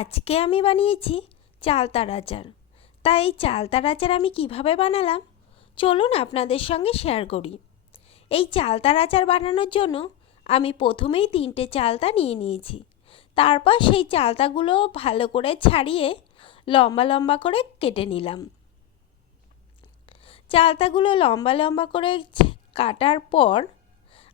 আজকে আমি বানিয়েছি চালতার আচার। তাই এই চালতার আচার আমি কিভাবে বানালাম চলুন আপনাদের সঙ্গে শেয়ার করি। এই চালতার আচার বানানোর জন্য আমি প্রথমেই 3টে চালতা নিয়ে নিয়েছি। তারপর সেই চালতাগুলো ভালো করে ছাড়িয়ে লম্বা লম্বা করে কেটে নিলাম। চালতাগুলো লম্বা লম্বা করে কাটার পর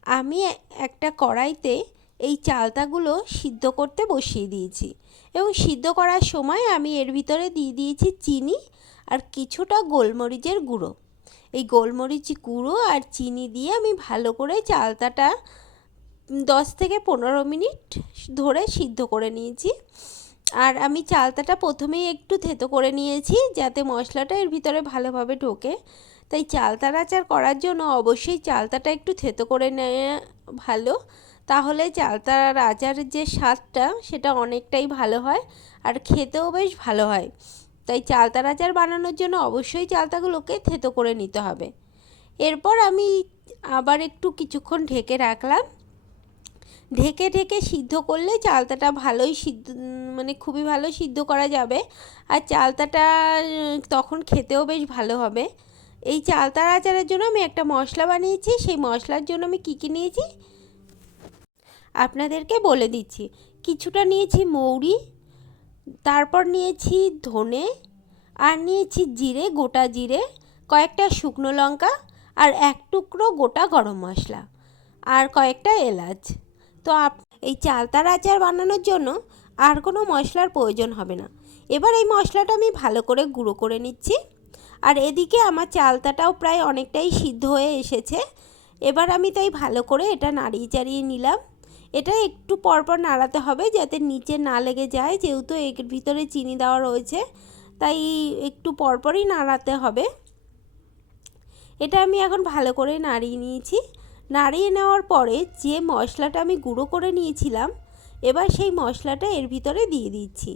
আমি একটা কড়াইতে এই চালতাগুলো সিদ্ধ করতে বসিয়ে দিয়েছি এবং সিদ্ধ করার সময় আমি এর ভিতরে দিয়ে দিয়েছি চিনি আর কিছুটা গোলমরিচের গুঁড়ো। এই গোলমরিচ গুঁড়ো আর চিনি দিয়ে আমি ভালো করে চালতাটা 10 থেকে 15 মিনিট ধরে সিদ্ধ করে নিয়েছি। আর আমি চালতাটা প্রথমেই একটু থেতো করে নিয়েছি যাতে মশলাটা এর ভিতরে ভালোভাবে ঢোকে। তাই চালতার আচার করার জন্য অবশ্যই চালতাটা একটু থেতো করে নেওয়া ভালো, তাহলে চালতার আচারের যে স্বাদটা সেটা অনেকটাই ভালো হয় আর খেতেও বেশ ভালো হয়। তাই চালতার আচার বানানোর জন্য অবশ্যই চালতাগুলোকে থেতো করে নিতে হবে। এরপর আমি আবার একটু কিছুক্ষণ ঢেকে রাখলাম। ঢেকে ঢেকে সিদ্ধ করলে চালতাটা ভালোই সিদ্ধ খুবই ভালো সিদ্ধ করা যাবে আর চালতাটা তখন খেতেও বেশ ভালো হবে। এই চালতার আচারের জন্য আমি একটা মশলা বানিয়েছি। সেই মশলার জন্য আমি কী কী নিয়েছি আপনাদেরকে বলে দিচ্ছি। কিছুটা নিয়েছি মৌরি, তারপর নিয়েছি ধনে, আর নিয়েছি জিরে, গোটা জিরে, কয়েকটা শুকনো লঙ্কা আর এক টুকরো গোটা গরম মশলা আর কয়েকটা এলাচ। তো এই চালতার আচার বানানোর জন্য আর কোনো মশলার প্রয়োজন হবে না। এবার এই মশলাটা আমি ভালো করে গুঁড়ো করে নিচ্ছি। আর এদিকে আমার চালতাটাও প্রায় অনেকটাই সিদ্ধ হয়ে এসেছে। এবার আমি তাই ভালো করে এটা নাড়িয়ে চাড়িয়ে নিলাম। এটা একটু পরপর নাড়াতে হবে যাতে নিচে না লেগে যায়, যেহেতু এর ভিতরে চিনি দেওয়া রয়েছে তাই একটু পরপরই নাড়াতে হবে। এটা আমি এখন ভালো করে নাড়িয়ে নিয়েছি। নাড়িয়ে নেওয়ার পরে যে মশলাটা আমি গুঁড়ো করে নিয়েছিলাম এবার সেই মশলাটা এর ভিতরে দিয়ে দিচ্ছি।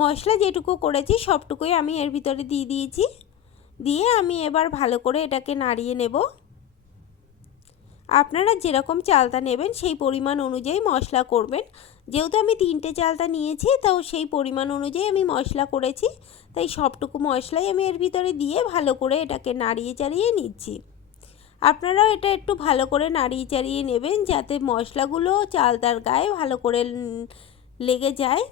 মশলা যেটুকু করেছি সবটুকুই আমি এর ভিতরে দিয়ে দিয়েছি। দিয়ে আমি এবার ভালো করে এটাকে নাড়িয়ে নেব। আপনারা যেরকম চালতা নেবেন সেই পরিমাণ অনুযায়ী মশলা করবেন। যেহেতু আমি 3টে চালতা নিয়েছি তাও সেই পরিমাণ অনুযায়ী আমি মশলা করেছি, তাই সবটুকু মশলাই আমি এর ভিতরে দিয়ে ভালো করে এটাকে নাড়িয়ে চাড়িয়ে নিচ্ছি। আপনারাও এটা একটু ভালো করে নাড়িয়ে চাড়িয়ে নেবেন যাতে মশলাগুলো চালতার গায়ে ভালো করে লেগে যায়।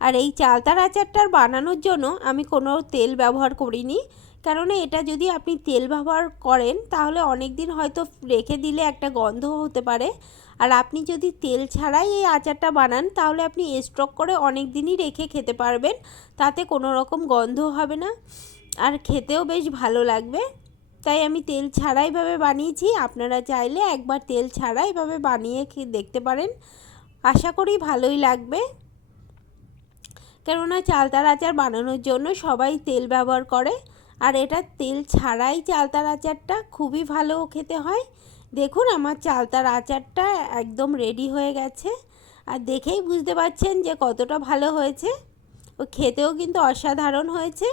আর এই চালতার আচারটার বানানোর জন্য আমি কোনো তেল ব্যবহার করিনি, কারণ এটা যদি আপনি তেল ব্যবহার করেন তাহলে অনেক দিন হয়তো রেখে দিলে একটা গন্ধ হতে পারে। আর আপনি যদি তেল ছাড়াই এই আচারটা বানান তাহলে আপনি স্টক করে অনেক দিনই রেখে খেতে পারবেন, তাতে কোনো রকম গন্ধ হবে না আর খেতেও বেশ ভালো লাগবে। তাই আমি তেল ছাড়াইভাবে বানিয়েছি। আপনারা চাইলে একবার তেল ছাড়াইভাবে বানিয়ে দেখতে পারেন, আশা করি ভালোই লাগবে। কেননা চালতার আচার বানানোর জন্য সবাই তেল ব্যবহার করে আর এটা তেল ছাড়াই চালতার আচারটা খুবই ভালো খেতে হয়। দেখুন আমার চালতার আচারটা একদম রেডি হয়ে গেছে আর দেখেই বুঝতে পারছেন যে কতটা ভালো হয়েছে। ও খেতেও কিন্তু অসাধারণ হয়েছে।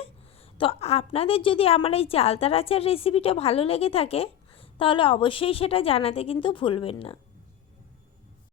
তো আপনাদের যদি আমার এই চালতার আচার রেসিপিটা ভালো লেগে থাকে তাহলে অবশ্যই সেটা জানাতে কিন্তু ভুলবেন না।